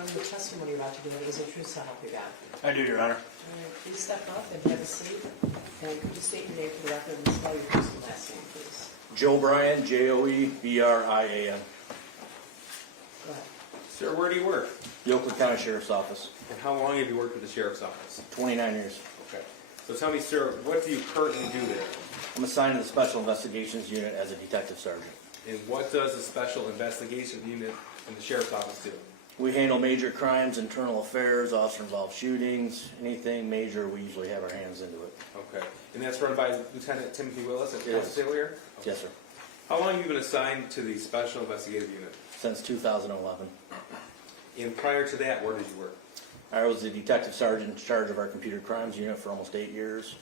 confirm the testimony you're about to give is the truth, so help you God? I do, Your Honor. All right, please step up and have a seat. And could you state your name for the record and spell your first and last name, please? Joe Bryan, Joebrian. Go ahead. Sir, where do you work? The Oakland County Sheriff's Office. And how long have you worked with the Sheriff's Office? 29 years. Okay. So tell me, sir, what do you currently do there? I'm assigned to the Special Investigations Unit as a detective sergeant. And what does the Special Investigation Unit in the Sheriff's Office do? We handle major crimes, internal affairs, officer-involved shootings, anything major, we usually have our hands into it. Okay. And that's run by Lieutenant Timothy Willis at the Yes. Constable here? Okay. Yes, sir. How long have you been assigned to the Special Investigative Unit? Since 2011. And prior to that, where did you work? I was the detective sergeant in charge of our computer crimes unit for almost 8 years.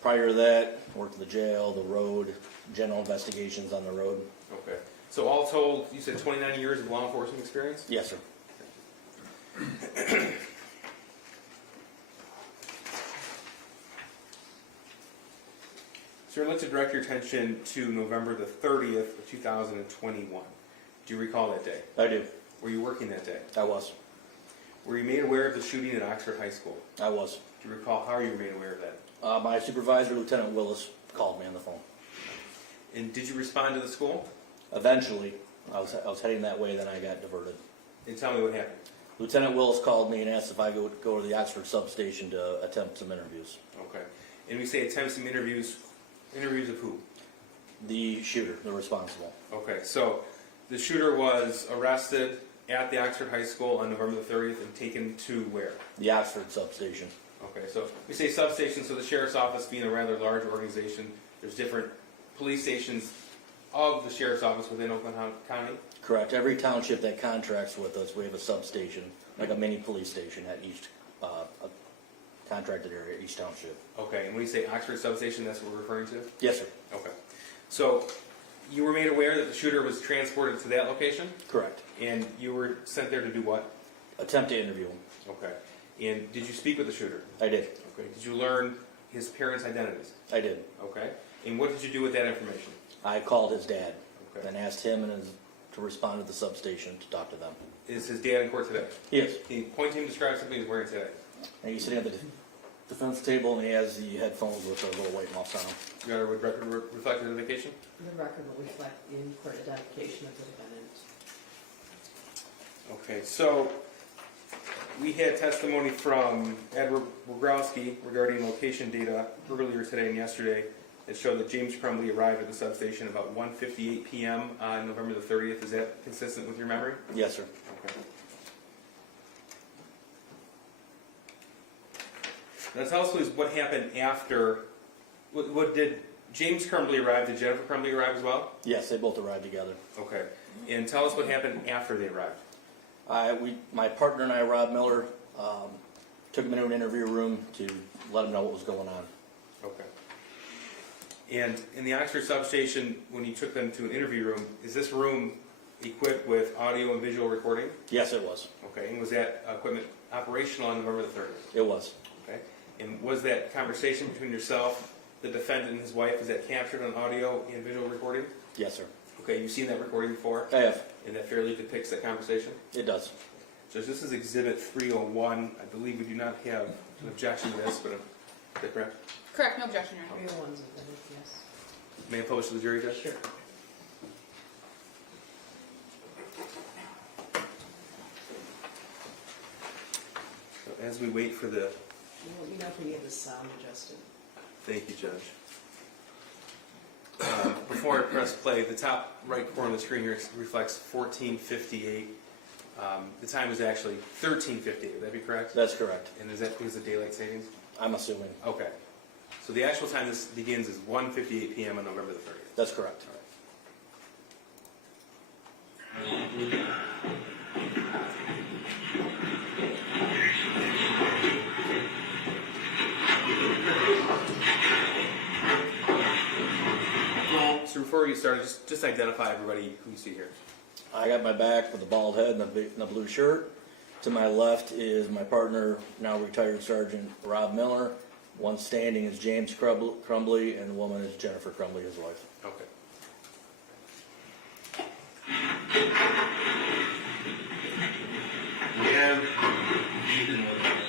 Prior to that, worked at the jail, the road, general investigations on the road. Okay. So all told, you said 29 years of law enforcement experience? Yes, sir. Sir, I'd like to direct your attention to November the 30th of 2021. Do you recall that day? I do. Were you working that day? I was. Were you made aware of the shooting at Oxford High School? I was. Do you recall how you were made aware of that? My supervisor, Lieutenant Willis, called me on the phone. And did you respond to the school? Eventually, I was heading that way, then I got diverted. And tell me what happened. Lieutenant Willis called me and asked if I would go to the Oxford substation to attempt some interviews. Okay. And we say attempt some interviews. Interviews of who? The shooter, the responsible. Okay, so the shooter was arrested at the Oxford High School on November the 30th and taken to where? The Oxford substation. Okay, so we say substation, so the Sheriff's Office being a rather large organization, there's different police stations of the Sheriff's Office within Oakland County? Correct. Every township that contracts with us, we have a substation, like a mini police station at each contracted area, each township. Okay, and when you say Oxford substation, that's what we're referring to? Yes, sir. Okay. So you were made aware that the shooter was transported to that location? Correct. And you were sent there to do what? Attempt to interview him. Okay. And did you speak with the shooter? I did. Okay. Did you learn his parents' identities? I did. Okay. And what did you do with that information? I called his dad Okay. and asked him to respond to the substation to talk to them. Is his dad in court today? Yes. Can you point to him and describe something he's wearing today? And he's sitting at the defense table and he has the headphones with a little white mouse on them. You got a record reflect identification? The record will reflect the in-court identification of the defendant. Okay, so we had testimony from Edward Wogrowski regarding location data earlier today and yesterday that showed that James Crumbley arrived at the substation about 1:58 p.m. on November the 30th. Is that consistent with your memory? Yes, sir. Okay. Now tell us please what happened after, what did James Crumbley arrive, did Jennifer Crumbley arrive as well? Yes, they both arrived together. Okay, and tell us what happened after they arrived. My partner and I, Rob Miller, took him into an interview room to let him know what was going on. Okay. And in the Oxford substation, when you took them to an interview room, is this room equipped with audio and visual recording? Yes, it was. Okay, and was that equipment operational on November the 30th? It was. Okay, and was that conversation between yourself, the defendant, and his wife, is that captured on audio and visual recording? Yes, sir. Okay, you've seen that recording before? I have. And that fairly depicts that conversation? It does. So this is Exhibit 301. I believe we do not have an objection to this, but is that correct? Correct, no objection, Your Honor. 301's admitted, yes. May I publish to the jury, Judge? Sure. So as we wait for the... Let me know if we get the sound adjusted. Thank you, Judge. Before I press play, the top right corner of the screen here reflects 14:58. The time is actually 13:58. Would that be correct? That's correct. And is that because of daylight savings? I'm assuming. Okay. So the actual time this begins is 1:58 p.m. on November the 30th. That's correct. So before you start, just identify everybody who you see here. I got my back with a bald head and a blue shirt. To my left is my partner, now retired Sergeant Rob Miller. One standing is James Crumbley, and the woman is Jennifer Crumbley, his wife. Okay. We have have Ethan with us.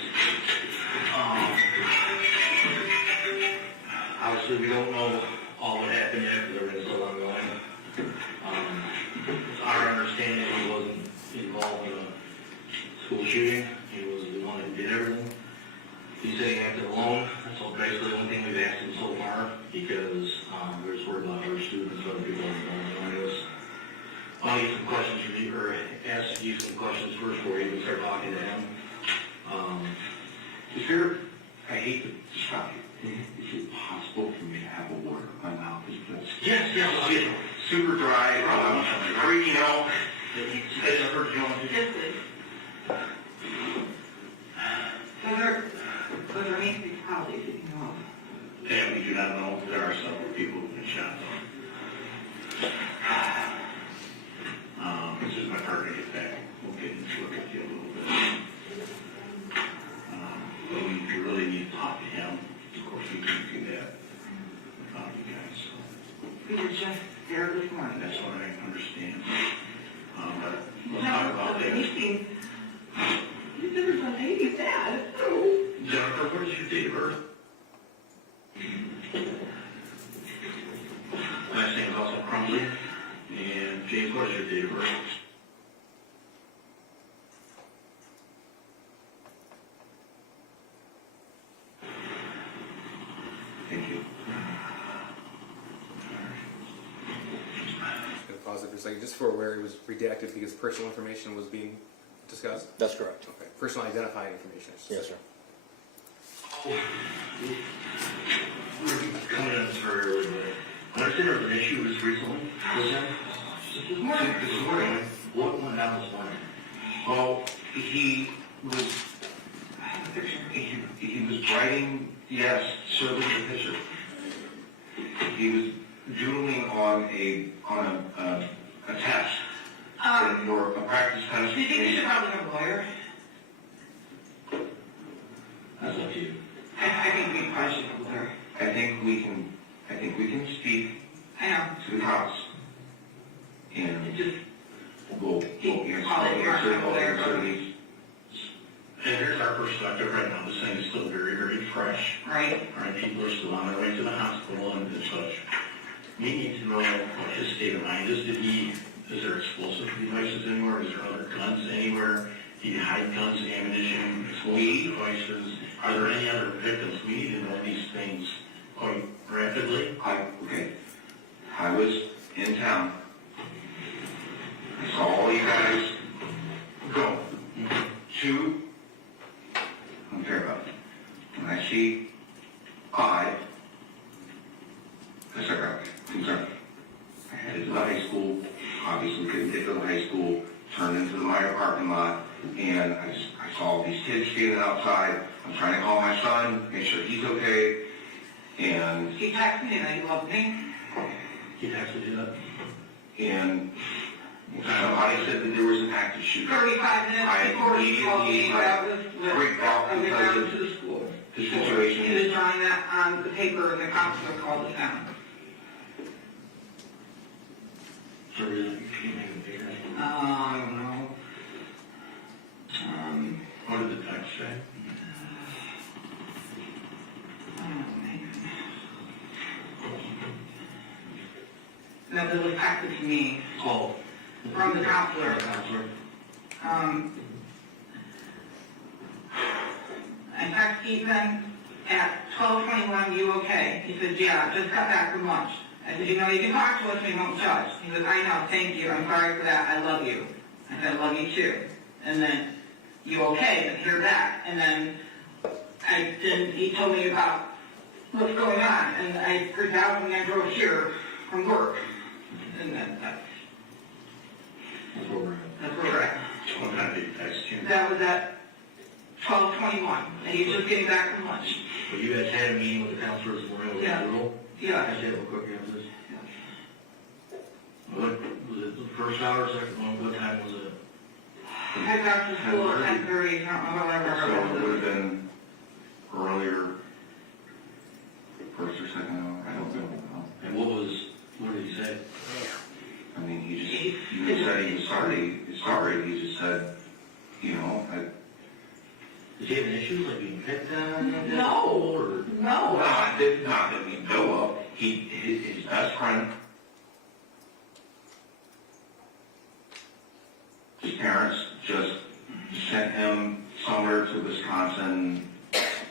Obviously, we don't know all what happened yet because everything's still ongoing. It's our understanding he wasn't involved in a school shooting. He was the one who did everything. He said he acted alone. That's all basically the only thing we've asked him so far because there's word about other students, other people that don't know this. I'll get some questions from you, or ask you some questions first before we even start talking to him. Is there, I hate to stop you, is it possible for me to have a water? My mouth is just Yes, I'll get him. super dry, freaking out. Yes, I've heard you on Yes, please. So there needs to be policy, you know. And we do not know if there are several people who've been shot. This is my partner get back. We'll get into it with you a little bit. But we really need to talk to him. Of course, we can do that without you guys. So We were just there this morning. that's what I understand. But we'll No, talk about he that. seems, he's never done anything bad. Jennifer, what is your date of birth? Last name is also Crumbley. And James, what is your date of birth? Thank you. Just gonna pause it for a second, just for where it was redacted because personal information was being discussed. That's correct. Okay, personal identifying information. I should say. Yes, sir. We're coming in this very early, but I understand there was an issue just recently with him. This morning. What went down this morning? Well, he was, I have a picture. He was writing, yes, sir, look at the picture. He was doodling on a test. Or a practice test. Do you think we should probably have a lawyer? That's up to you. I think we probably should have a lawyer. I think we can speak I know. to the cops. And It just, we'll I'll let you have a lawyer. And here's our perspective right now. This thing is still very, very fresh. right? Right, people are still on their way to the hospital and such. We need to know what his state of mind is. Is there explosive devices anywhere? Is there other guns anywhere? Did he hide guns, ammunition, explosive devices? Are there any other victims? We need to know these things quite rapidly. Okay. I was in town. I saw all you guys go to Fairbout. When I see five, I said, okay, concerned. I headed to the high school, obviously couldn't get to the high school, turned into the Meyer parking lot, and I saw these kids standing outside. I'm trying to call my son, make sure he's okay, and He texted me and he loved me. he texted you that. And somebody said that there was an active shooter. 35 minutes before he called me, that was freaked out I went because down of to the school. the situation. He was drawing that on the paper and the counselor called us down. So really, you can't make a bigger. I don't know. What did the text say? I don't know, man. No, it was texted to me Oh. from the counselor. I texted Ethan at 12:21, you okay? He said, yeah, just got back from lunch. I said, you know, you can talk to us, we won't judge. He said, I know, thank you, I'm sorry for that, I love you. I said, I love you too. And then, you okay? And hear back. And then, he told me about what's going on, and I freaked out when I drove here from work. And then, That's where we're at. that's where we're at. What time did you text him? That was at 12:21, and he was just getting back from lunch. But you guys had a meeting with the counselor this morning with Yeah. the rule? Yeah. I said, real quick, answer this. What, was it the first hour, second one, what time was it? I got to school at 10:30, I don't know whatever. So it would have been earlier, first or second hour, I don't know. And what did he say? I mean, he just said he was sorry, he just said, you know, issues, like being picked on? No. Or? No. Not that we know of. His best friend, his parents just sent him somewhere to Wisconsin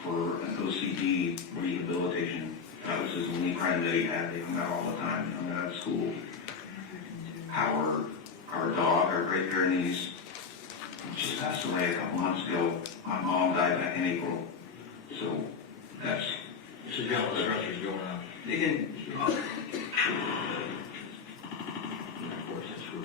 for an OCD rehabilitation. That was his only friend that he had. They hung out all the time, hung out at school. Our dog, our Great Pyrenees, just passed away a couple months ago. My mom died back in April. So that's... So you got all the structures going on. You can, Of course, that's true.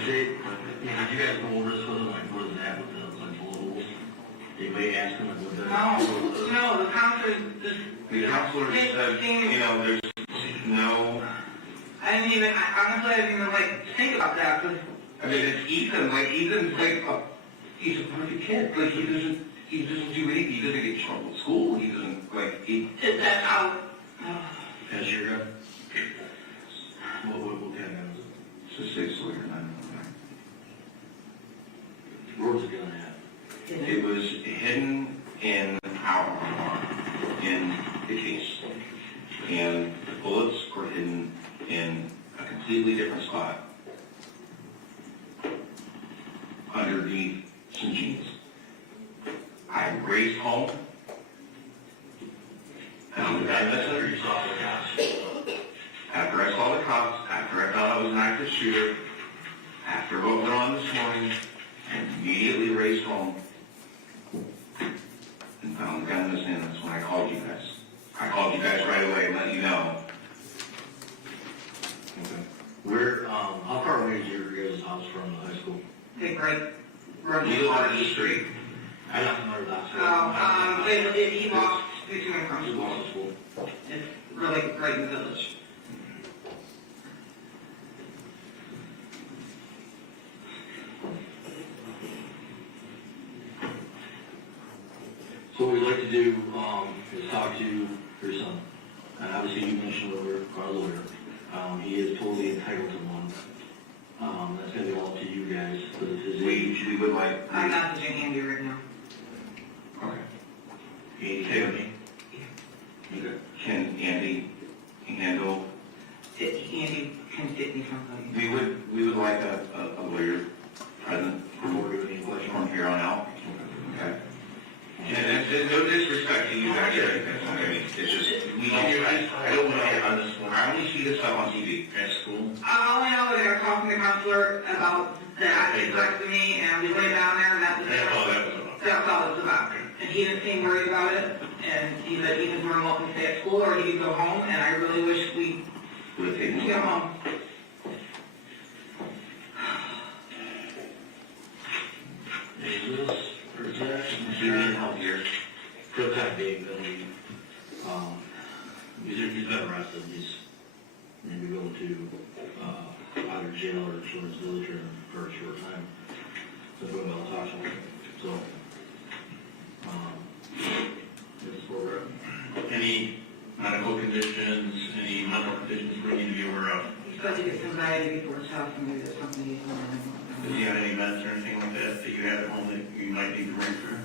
Did you guys go over this with them, like, where the at with the rules? Anybody ask them, like, what the... no, the counselor just. The counselor just said, you know, there's no... I honestly didn't even like think about that, but I mean, it's Ethan. Like, Ethan's like he's a perfect kid. Like, he doesn't do anything. He doesn't get in trouble at school. He doesn't, like, that's how, As your gun? What kind of gun is it? It's a 6 or 9. Where was the gun at? It was hidden in our in the case. And the bullets were hidden in a completely different spot. Underneath some jeans. I raced home. And the guy that's under You saw the cops. after I saw the cops, after I found I was an active shooter, after what went on this morning, I immediately raced home and found the gun in his hand. That's when I called you guys. I called you guys right away and let you know. Okay. Where, how far away is your guys' house from the high school? take right, run We the live car on to the the street. street. I don't know that. He walks to and from You school. walk to school. It's really right in the village. So what we'd like to do, is talk to your son. And obviously you mentioned our lawyer. He is totally entitled to one. That's gonna be all up to you guys, because of his age. We would like. I'm messaging Andy right now. Okay. He can me. Okay. Can Andy handle? Andy can get me somebody. We would like a lawyer present Before we do any questions. from here on out. Okay. And no disrespect to you guys or anything. I mean, it's just, I don't want to get on this one. I only see this stuff on TV. At school? All I know is I talked to the counselor about that, he texted me, and we went down there, and that was That's all that was about. that's all it was about. And he didn't seem worried about it, and he said he was more than welcome to stay at school, or he could go home, and I really wish we Would have taken could get home. Is this, or is that? You need help here. For the time being, then he's been arrested, he's maybe going to, either jail or children's village for a short time. So we're going to talk to him, so, this is where we're at. Any medical conditions, any mental conditions we need to be aware of? He's supposed to get some anxiety before his house, and maybe there's something he's Does he doing. have any meds or anything like that that you have at home that you might need to bring through?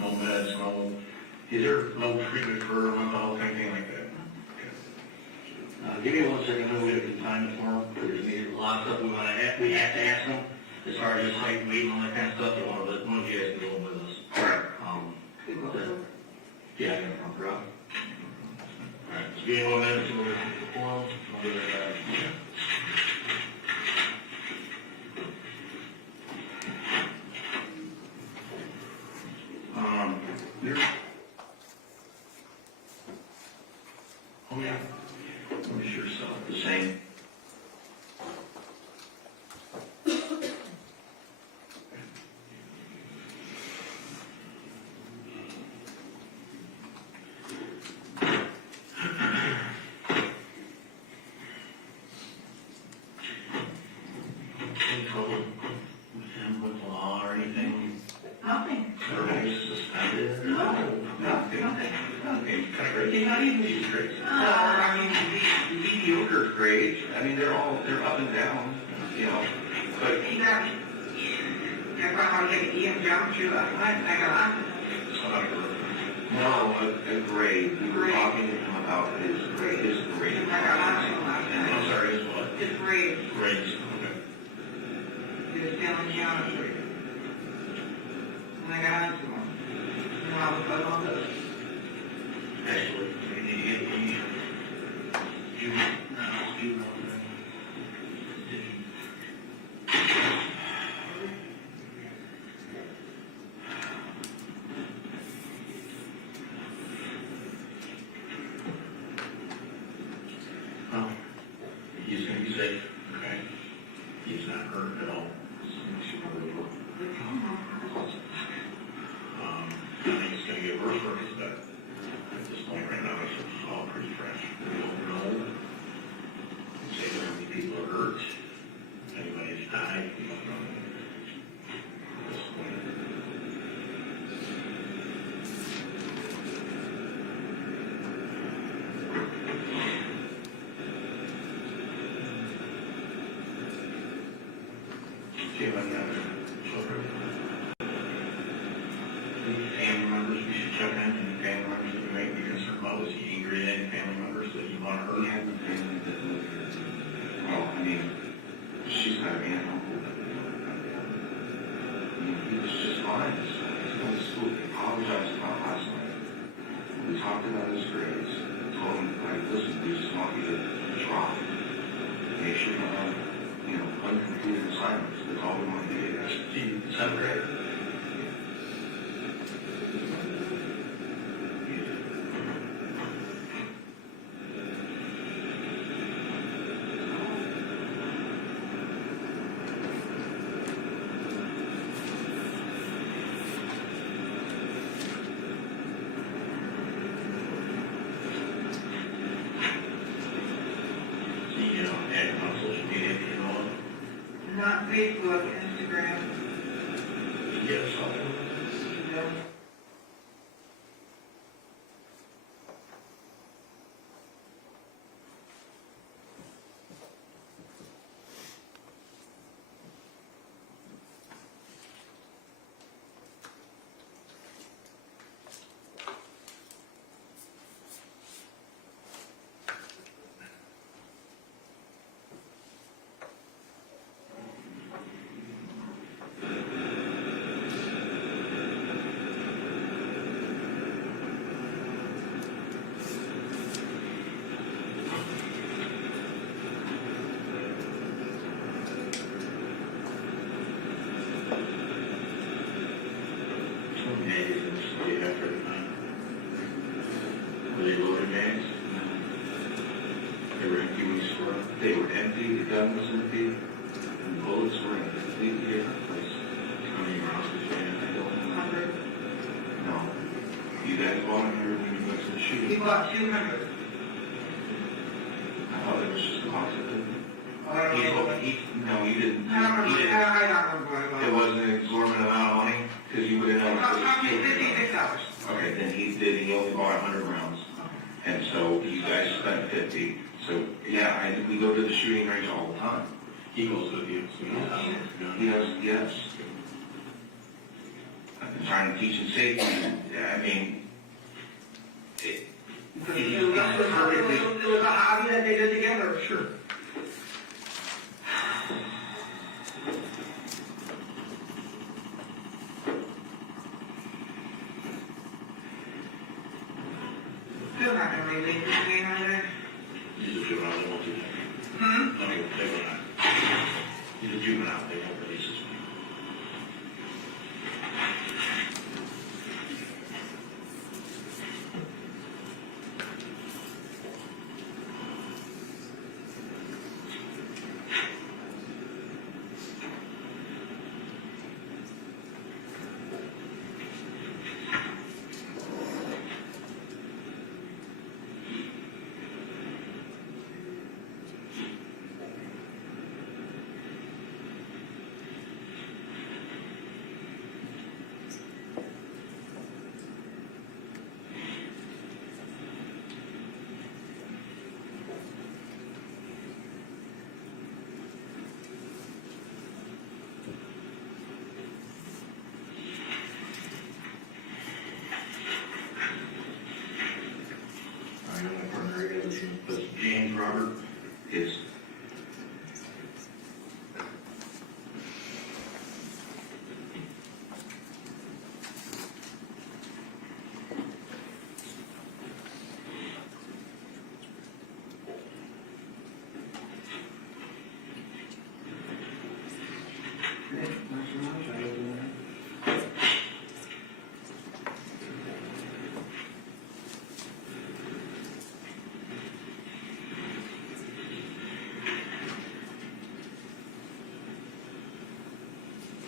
No meds, no, is there no treatment for mental health, anything like that? Give me 1 second, I'm going to time it for him, because there's a lot of stuff we have to ask him, as far as just like waiting on that kind of stuff, one of you guys can go with us. All right. Yeah, I got it from Rob. Alright, so give me 1 minute to the form, I'll be right back. Here. Oh, yeah. Let me sure so. The same. Nothing. Okay, kind of great. He's not even. He's great. I mean, Mediocre grades. I mean, they're up and down, you know, but he got, that's why I want to take an EM geometry last night, I got no, a grade. We were talking to him about his grade. I got last night. I'm sorry, his what? His grade, Grades, okay. he was failing geometry. And I got onto him. And I was like, on this. Actually, he's going to be safe, okay? He's not hurt at all. I think it's going to get worse for his better. At this point right now, it's all pretty fresh. We don't know. Say how many people are hurt. If anybody's died, we don't know. At this point. Do you have any other children? Family members we should check in, and family members that we might be concerned about. Was he angry at any family members that you want to hurt? We have a family that live here. Well, I mean, she's got an aunt and uncle that live here. I mean, he was just fine. He's going to school. He apologized about last night. We talked about his grades. Told him, like, listen, we just want you to drop. Make sure you don't have, you know, uncompleted assignments. That's all we want to do. Is that right? Add on social media if you know him. Not Facebook, Instagram, Yes, something. you know. They were empty, the gun was empty, and the bullets were in a completely different place. How many rounds did you have? I don't know. 100. No. You guys bought them here when you went to the He shooting. bought 200. I thought it was just a box of them. I don't know. No, you didn't. I don't He remember, didn't. I don't remember what it was. It wasn't an exorbitant amount of money, because you would have known. Probably $56. Okay, then he did, he only bought 100 rounds. And so you guys spent 50. So, yeah, we go to the shooting range all the time. He goes with you, so he's out. He does, yes. I've been trying to teach him safety. I mean, It was a hobby that they did together, sure. Still not gonna release this game over there. He's a juvenile, they won't do that. I mean, they will not. He's a juvenile, they won't release his money. Robert is.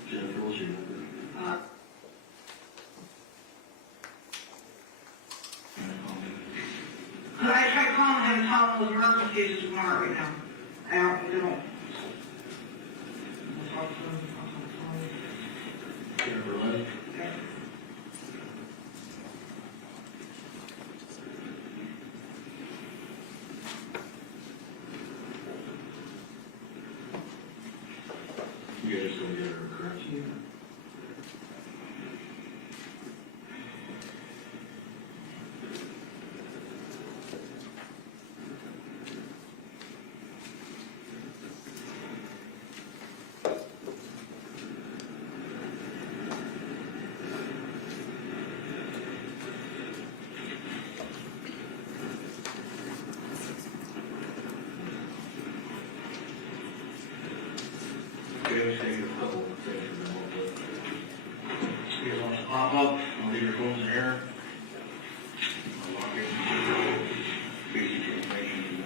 Jennifer, what's your number? I tried calling him and telling him those emergency cases tomorrow right now. I don't. Jennifer Lynn? You guys still get her, correct? You guys take a couple of pictures and we'll put. You guys want to pop up? I'll leave your phones in here. I'll lock it. Basic information.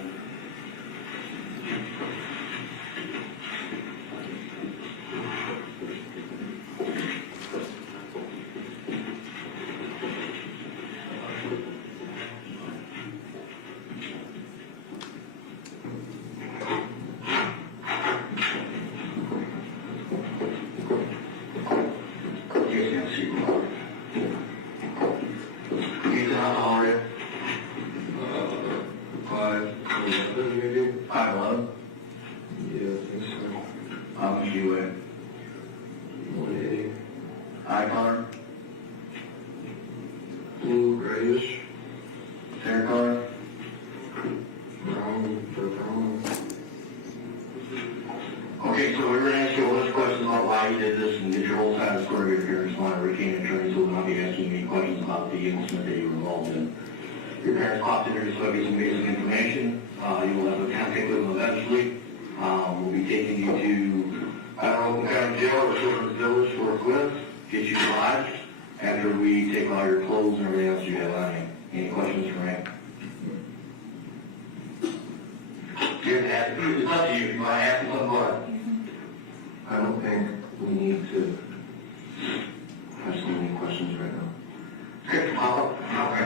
You can't see Robert. Ethan, how are you? 5'11" maybe? 5'11"? Yeah, I think so. How much do you weigh? 180. Eye color? Blue, grayish. Hair color? Brown, brown. Okay, so we're going to ask you a list of questions about why you did this and get your whole side of the story of your parents want to retain attorney, so we'll not be asking any questions about the incident that you were involved in. Your parents popped in here to give you some basic information. You will have a contact with them eventually. We'll be taking you to Oakland County Jail or Children's Village for a quiz, get you lodged after we take all your clothes and everything else you have on you. Any questions for me? It's up to you. If you want to ask them what? I don't think we need to ask them any questions right now. Okay, Papa. Okay.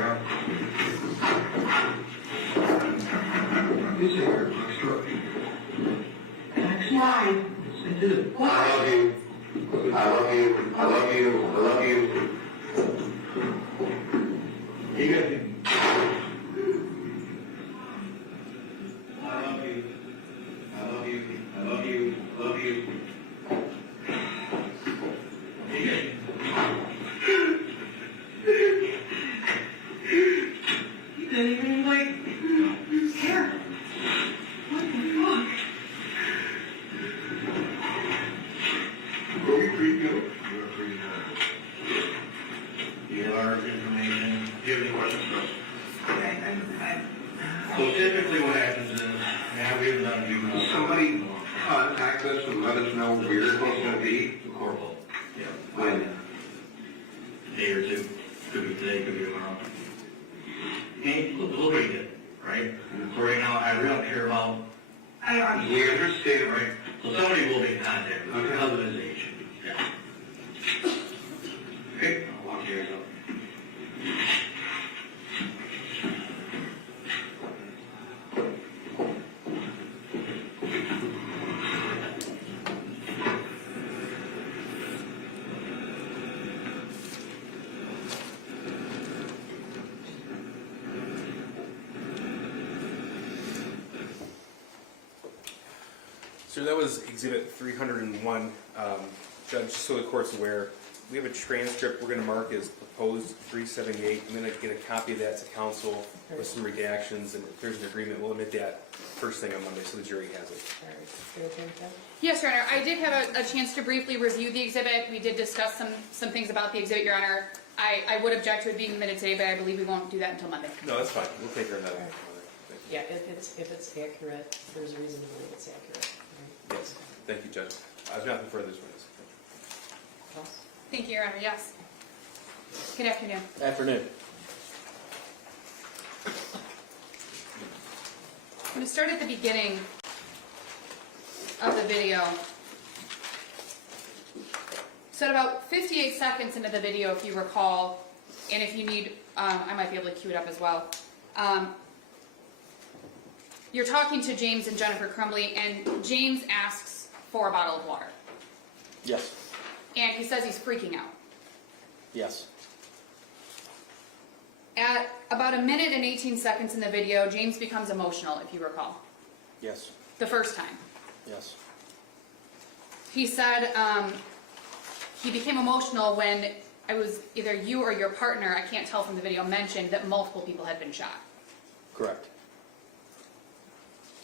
This is your instruction. That's why. I love you. I love you. I love you. I love you. You guys. I love you. I love you. I love you. I love you. You guys. He didn't even care. What the fuck? Where we free to go? You're free to. You have our information. Do you have any questions for us? So typically what happens is, now we have done juvenile. Somebody contact us and let us know where it's supposed to be. The corporal. Yeah. When? A day or two. Could be today, could be tomorrow. And we'll read it, right? So right now, I really don't care about. We understand, Right? So somebody will be in contact with you because of his age. Yeah. Okay, I'll walk you guys up. So that was Exhibit 301. Judge, just so the court's aware, we have a transcript we're going to mark as proposed 378. I'm gonna get a copy of that to council with some redactions, and if there's an agreement, we'll admit that first thing on Monday, so the jury has it. All right, you okay with that? Yes, Your Honor, I did have a chance to briefly review the exhibit. We did discuss some things about the exhibit, Your Honor. I would object to it being admitted today, but I believe we won't do that until Monday. No, that's fine, we'll take care of that. Thank you. Yeah, if it's accurate, there's a reason to believe it's accurate. All right. Yes, thank you, Judge. I have nothing further this witness. Ross? Thank you, Your Honor, yes. Good afternoon. Afternoon. I'm going to start at the beginning of the video. So at about 58 seconds into the video, if you recall, and if you need, I might be able to cue it up as well. You're talking to James and Jennifer Crumbley, and James asks for a bottle of water. Yes. And he says he's freaking out. Yes. At about 1 minute and 18 seconds in the video, James becomes emotional, if you recall. Yes. The first time. Yes. He said he became emotional when it was either you or your partner, I can't tell from the video, mentioned that multiple people had been shot. Correct.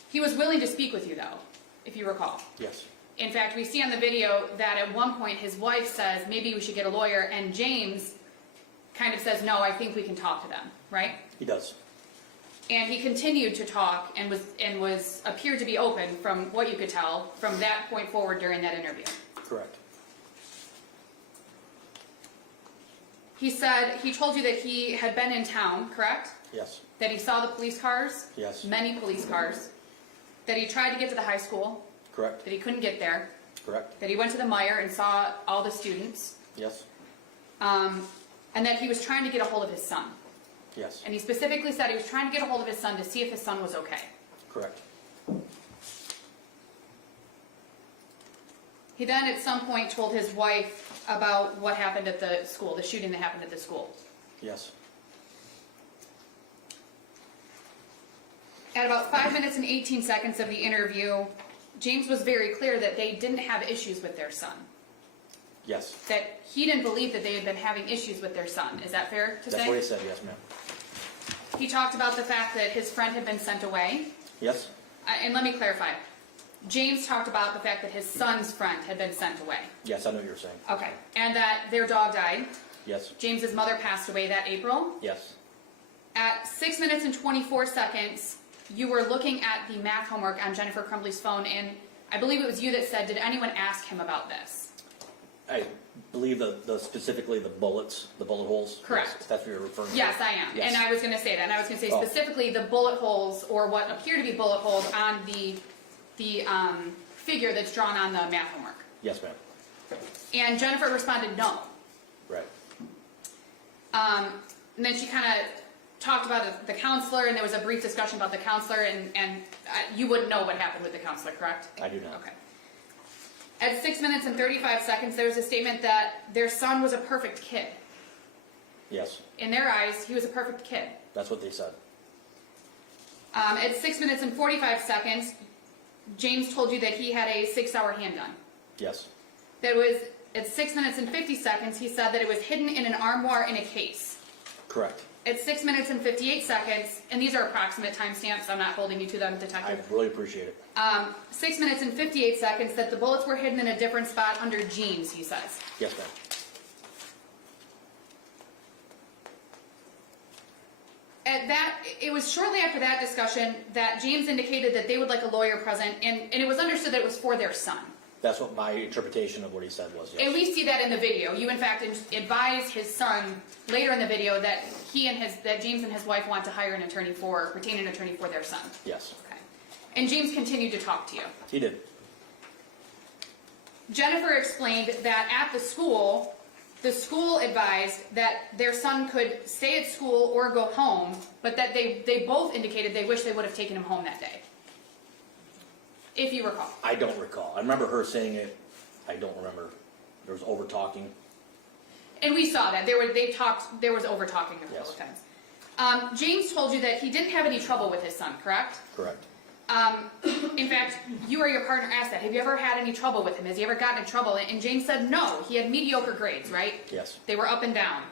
He was willing to speak with you, though, if you recall. Yes. In fact, we see on the video that at one point his wife says, maybe we should get a lawyer, and James kind of says, no, I think we can talk to them, right? He does. And he continued to talk and was appeared to be open from what you could tell from that point forward during that interview. Correct. He said, he told you that he had been in town, correct? Yes. That he saw the police cars? Yes. Many police cars. That he tried to get to the high school, Correct. that he couldn't get there. Correct. That he went to the Meyer and saw all the students. Yes. And that he was trying to get a hold of his son. Yes. And he specifically said he was trying to get a hold of his son to see if his son was okay. Correct. He then at some point told his wife about what happened at the school, the shooting that happened at the school. Yes. At about 5 minutes and 18 seconds of the interview, James was very clear that they didn't have issues with their son. Yes. That he didn't believe that they had been having issues with their son. Is that fair to say? That's what he said, yes, ma'am. He talked about the fact that his friend had been sent away. Yes. And let me clarify. James talked about the fact that his son's friend had been sent away. Yes, I know what you're saying. Okay. And that their dog died. Yes. James's mother passed away that April. Yes. At 6 minutes and 24 seconds, you were looking at the math homework on Jennifer Crumbley's phone, and I believe it was you that said, did anyone ask him about this? I believe the specifically the bullets, the bullet holes. Correct. Yes, that's what you're referring to. Yes, I am. Yes. And I was going to say that. And I was going to say Oh. specifically the bullet holes, or what appear to be bullet holes, on the figure that's drawn on the math homework. Yes, ma'am. And Jennifer responded no. Right. And then she kind of talked about the counselor, and there was a brief discussion about the counselor, and you wouldn't know what happened with the counselor, correct? I do not. Okay. At 6 minutes and 35 seconds, there was a statement that their son was a perfect kid. Yes. In their eyes, he was a perfect kid. That's what they said. At 6 minutes and 45 seconds, James told you that he had a 6-hour handgun. Yes. That was, at 6 minutes and 50 seconds, he said that it was hidden in an armoire in a case. Correct. At 6 minutes and 58 seconds, and these are approximate timestamps, I'm not holding you to them, I Detective. really appreciate it. 6 minutes and 58 seconds, that the bullets were hidden in a different spot under jeans, he says. Yes, ma'am. At that, it was shortly after that discussion that James indicated that they would like a lawyer present, and it was understood that it was for their son. That's what my interpretation of what he said was, yes. And we see that in the video. You, in fact, advised his son later in the video that that James and his wife want to hire an attorney retain an attorney for their son. Yes. Okay. And James continued to talk to you. He did. Jennifer explained that at the school advised that their son could stay at school or go home, but that they both indicated they wish they would have taken him home that day. If you recall. I don't recall. I remember her saying it. I don't remember. There was over talking. And we saw that. There was over talking a couple Yes. of times. James told you that he didn't have any trouble with his son, correct? Correct. In fact, you or your partner asked that. Have you ever had any trouble with him? Has he ever gotten in trouble? And James said no. He had mediocre grades, right? Yes. They were up and down.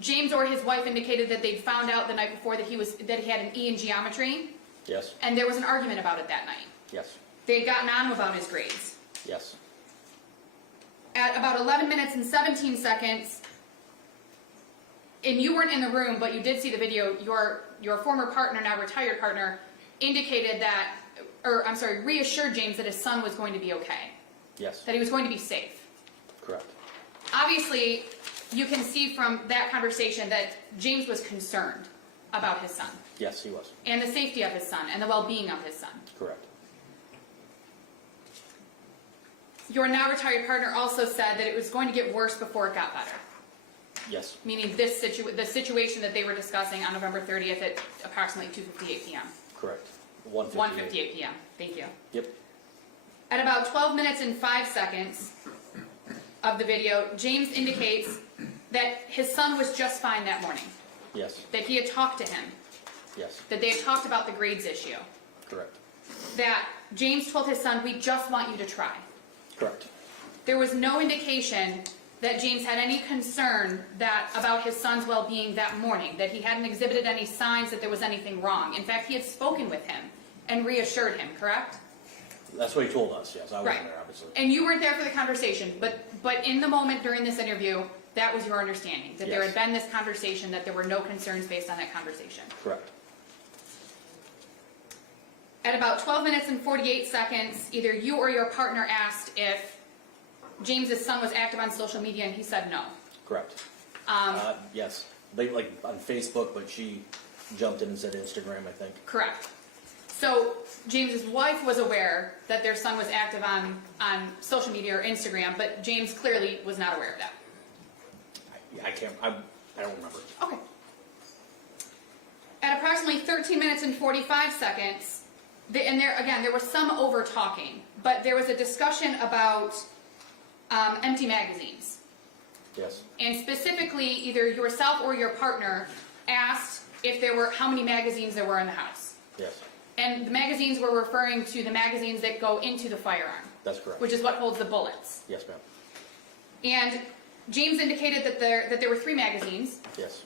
James or his wife indicated that they'd found out the night before that he had an E in geometry, Yes. and there was an argument about it that night. Yes. They had gotten on about his grades. Yes. At about 11 minutes and 17 seconds, and you weren't in the room, but you did see the video, your former partner, now retired partner, indicated that, reassured James that his son was going to be okay, Yes. that he was going to be safe. Correct. Obviously, you can see from that conversation that James was concerned about his son, Yes, he was. and the safety of his son, and the well-being of his son. Correct. Your now retired partner also said that it was going to get worse before it got better. Yes. Meaning the situation that they were discussing on November 30th at approximately 2:58 p.m. Correct. 1:58. 1:58 p.m. Thank you. Yep. At about 12 minutes and 5 seconds of the video, James indicates that his son was just fine that morning, Yes. that he had talked to him, Yes. that they had talked about the grades issue, Correct. that James told his son, "We just want you to try." Correct. There was no indication that James had any concern about his son's well-being that morning, that he hadn't exhibited any signs that there was anything wrong. In fact, he had spoken with him and reassured him, correct? That's what he told us, yes. I wasn't Right. there, obviously. And you weren't there for the conversation, but in the moment during this interview, that was your understanding, that there Yes. had been this conversation, that there were no concerns based on that conversation. Correct. At about 12 minutes and 48 seconds, either you or your partner asked if James's son was active on social media, and he said no. Correct. Yes. Like on Facebook, but she jumped in and said Instagram, I think. Correct. So James's wife was aware that their son was active on social media or Instagram, but James clearly was not aware of that. I don't remember. Okay. At approximately 13 minutes and 45 seconds, there was some over talking, but there was a discussion about empty magazines. Yes. And specifically, either yourself or your partner asked how many magazines there were in the house. Yes. And the magazines were referring to the magazines that go into the firearm, That's correct. which is what holds the bullets. Yes, ma'am. And James indicated that there were 3 magazines, Yes.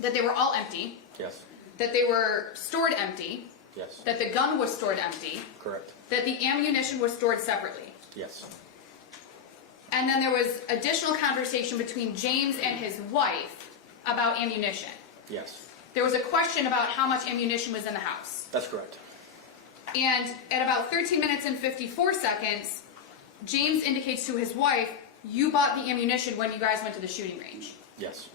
that they were all empty, Yes. that they were stored empty, Yes. that the gun was stored empty, Correct. that the ammunition was stored separately. Yes. And then there was additional conversation between James and his wife about ammunition. Yes. There was a question about how much ammunition was in the house. That's correct. And at about 13 minutes and 54 seconds, James indicates to his wife, "You bought the ammunition when you guys went to the shooting range." Yes.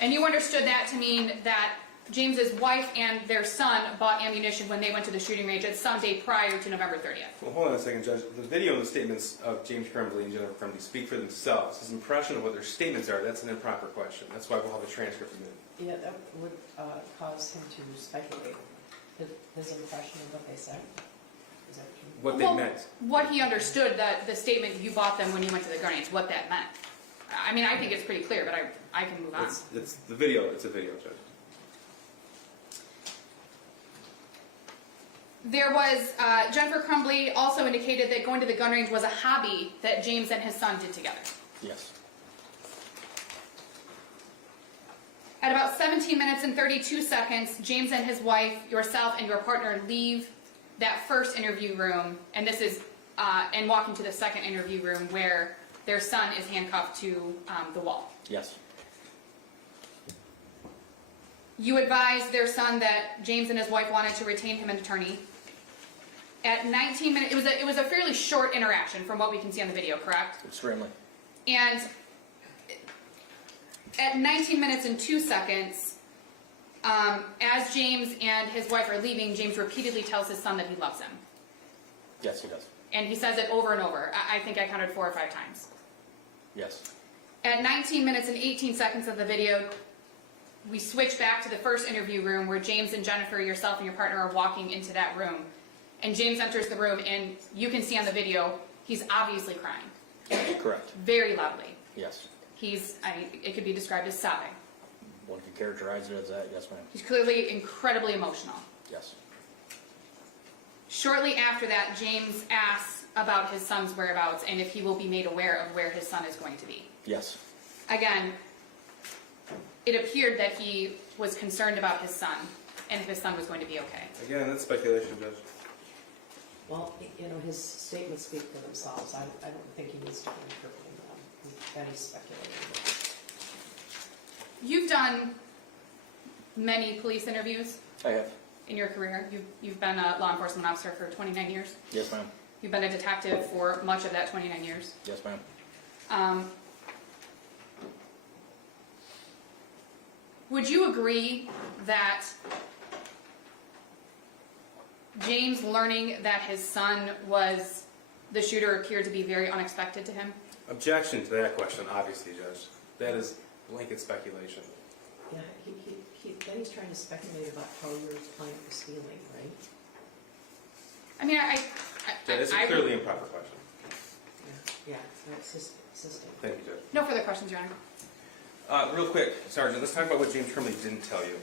And you understood that to mean that James's wife and their son bought ammunition when they went to the shooting range at some day prior to November 30th. Well, hold on a second, Judge. The video and the statements of James Crumbley and Jennifer Crumbley speak for themselves. His impression of what their statements are, that's an improper question. That's why we'll have a transcript of it. Yeah, that would cause him to speculate his impression of what they said. Is that true? What they Well, meant. What he understood, that the statement, "You bought them when you went to the gun range," what that meant. I mean, I think it's pretty clear, but I can move on. It's the video. It's a video, Judge. There was, Jennifer Crumbley also indicated that going to the gun range was a hobby that James and his son did together. Yes. At about 17 minutes and 32 seconds, James and his wife, yourself, and your partner leave that first interview room, and this is, and walk into the second interview room where their son is handcuffed to the wall. Yes. You advised their son that James and his wife wanted to retain him an attorney. At 19 minutes, it was a fairly short interaction from what we can see on the video, correct? Extremely. And at 19 minutes and 2 seconds, as James and his wife are leaving, James repeatedly tells his son that he loves him. Yes, he does. And he says it over and over. I think I counted 4 or 5 times. Yes. At 19 minutes and 18 seconds of the video, we switch back to the first interview room where James and Jennifer, yourself and your partner, are walking into that room. And James enters the room, and you can see on the video, he's obviously crying. Correct. Very loudly. Yes. It could be described as sobbing. One could characterize it as that. Yes, ma'am. He's clearly incredibly emotional. Yes. Shortly after that, James asks about his son's whereabouts and if he will be made aware of where his son is going to be. Yes. again, it appeared that he was concerned about his son and if his son was going to be okay. Again, that's speculation, Judge. Well, you know, his statements speak for themselves. I don't think he needs to be interpreting them. That he's speculating. You've done many police interviews I have. in your career. You've been a law enforcement officer for 29 years. Yes, ma'am. You've been a detective for much of that 29 years. Yes, ma'am. Would you agree that James learning that his son was the shooter appeared to be very unexpected to him? Objection to that question, obviously, Judge. That is blanket speculation. Yeah, then he's trying to speculate about how your client was feeling, right? I mean, That is a clearly improper question. Yeah, that's consistent. Thank you, Judge. No further questions, Your Honor. Real quick, Sergeant, let's talk about what James Crumbley didn't tell you.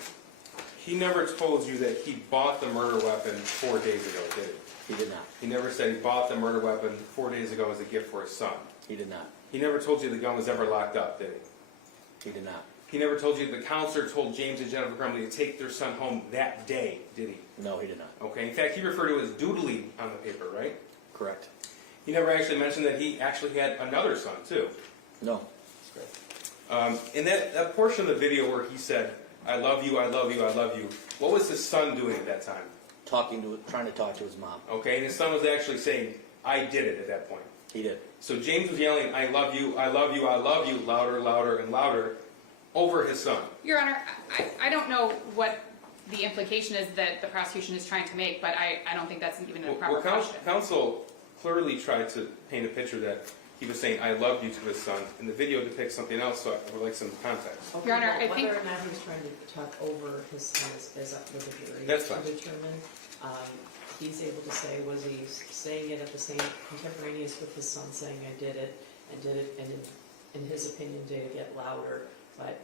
He never told you that he bought the murder weapon 4 days ago, did he? He did not. He never said he bought the murder weapon 4 days ago as a gift for his son. He did not. He never told you the gun was ever locked up, did he? He did not. He never told you the counselor told James and Jennifer Crumbley to take their son home that day, did he? No, he did not. Okay, in fact, he referred to it as doodling on the paper, right? Correct. He never actually mentioned that he actually had another son, too. No. In that portion of the video where he said, I love you, I love you, I love you, what was his son doing at that time? Trying to talk to his mom. Okay, and his son was actually saying, I did it at that point. He did. So James was yelling, I love you, I love you, I love you, louder, louder, and louder, over his son. Your Honor, I don't know what the implication is that the prosecution is trying to make, but I don't think that's even a proper question. Counsel clearly tried to paint a picture that he was saying, I love you to his son, and the video depicts something else, so I would like some context. Okay, Your Honor, well, I think- whether or not he was trying to talk over his son is up to the jury That's fine. to determine. He's able to say, was he saying it at the same contemporaneous with his son saying, I did it, and in his opinion, did it get louder? But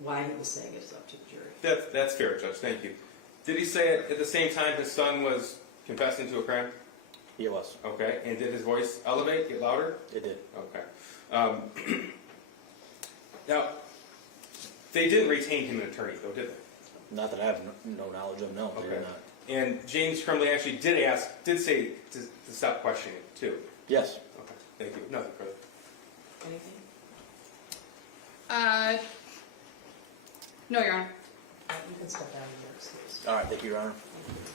why he was saying it is up to the jury. That's fair, Judge, thank you. Did he say it at the same time his son was confessing to a crime? He was. Okay, and did his voice elevate, get louder? It did. Okay. Now, they didn't retain him an attorney, though, did they? Not that I have no knowledge of. No, they Okay. did not. And James Crumbley actually did say to stop questioning, too. Yes. Okay, thank you. Nothing further. Anything? No, Your Honor. You can step down and your excuse. All right. Thank you, Your Honor. Thank you.